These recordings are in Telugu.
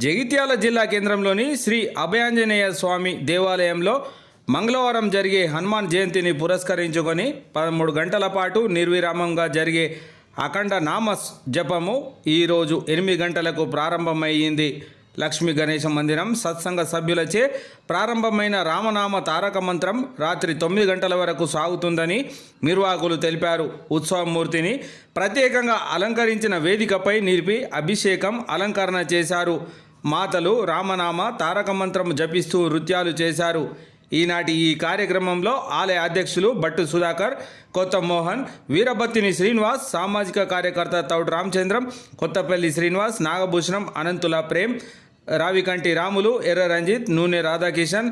జగిత్యాల జిల్లా కేంద్రంలోని శ్రీ అభయాంజనేయ స్వామి దేవాలయంలో మంగళవారం జరిగే హనుమాన్ జయంతిని పురస్కరించుకొని పదమూడు గంటల పాటు నిర్విరామంగా జరిగే అఖండ నామ జపము ఈరోజు ఎనిమిది గంటలకు ప్రారంభమయ్యింది. లక్ష్మీ గణేశ మందిరం సత్సంగ సభ్యులచే ప్రారంభమైన రామనామ తారక మంత్రం రాత్రి తొమ్మిది గంటల వరకు సాగుతుందని నిర్వాహకులు తెలిపారు. ఉత్సవమూర్తిని ప్రత్యేకంగా అలంకరించిన వేదికపై నిలిపి అభిషేకం అలంకరణ చేశారు. మాతలు రామనామ తారక మంత్రం జపిస్తూ నృత్యాలు చేశారు. ఈనాటి ఈ కార్యక్రమంలో ఆలయ అధ్యక్షులు భట్టు సుధాకర్ కొత్త మోహన్ వీరభత్తిని శ్రీనివాస్ సామాజిక కార్యకర్త తౌడు రామచంద్రం కొత్తపల్లి శ్రీనివాస్ నాగభూషణం అనంతుల ప్రేమ్ రావికంటి రాములు ఎర్ర రంజిత్ నూనె రాధాకిషన్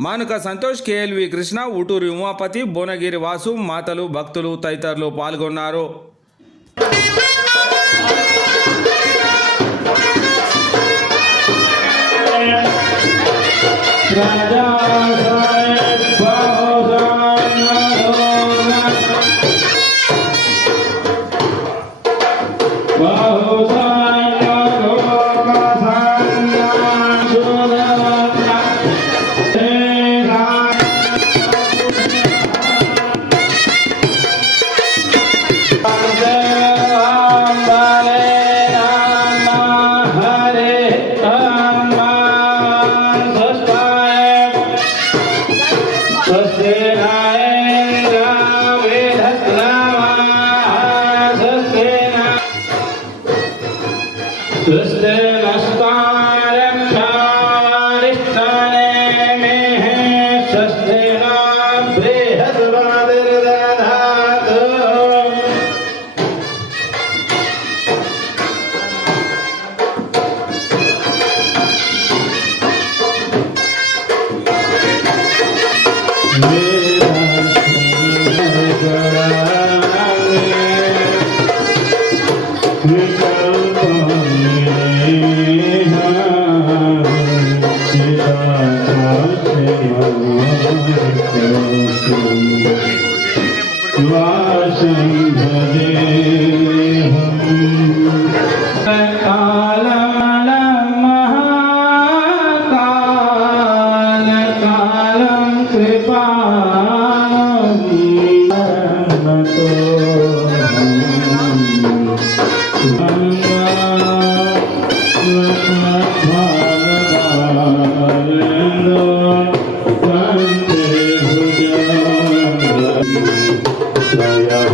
మానుక సంతోష్ కేఎల్వి కృష్ణ ఊటూరి ఉమాపతి భువనగిరి వాసు మాతలు భక్తులు తదితరులు పాల్గొన్నారు. రాజా.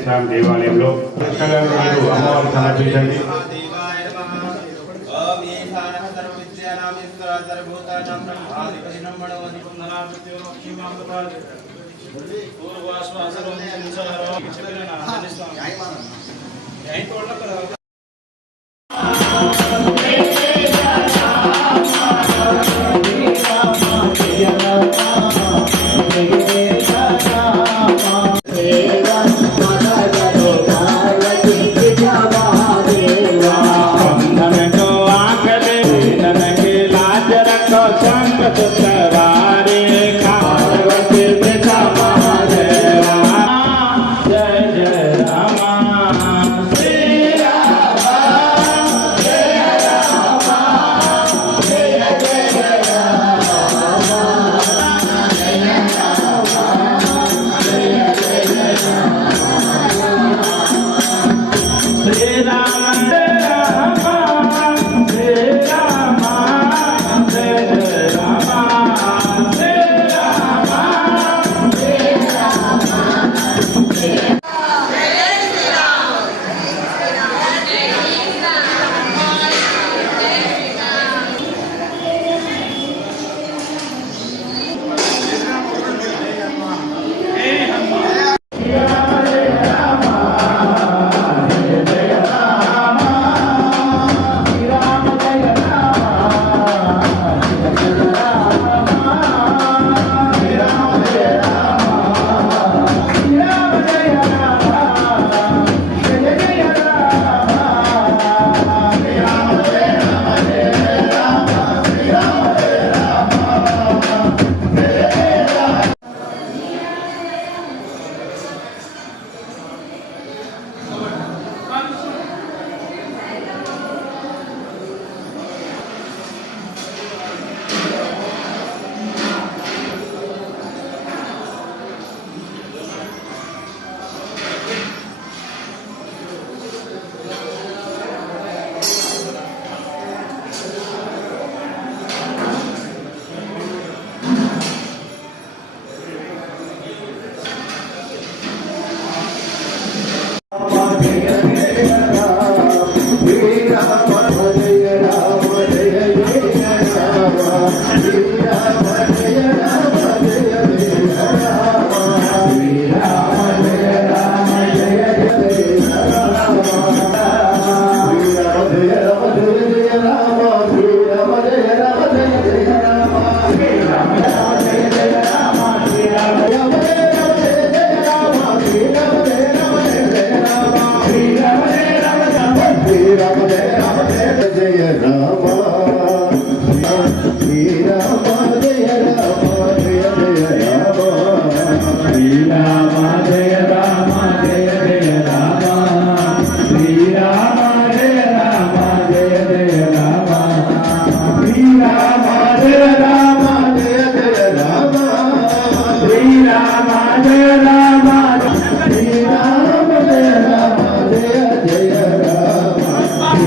స్వామి దేవాలయంలో మీరు అమ్మవారు సమర్పించండి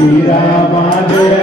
Shri Rama Jaya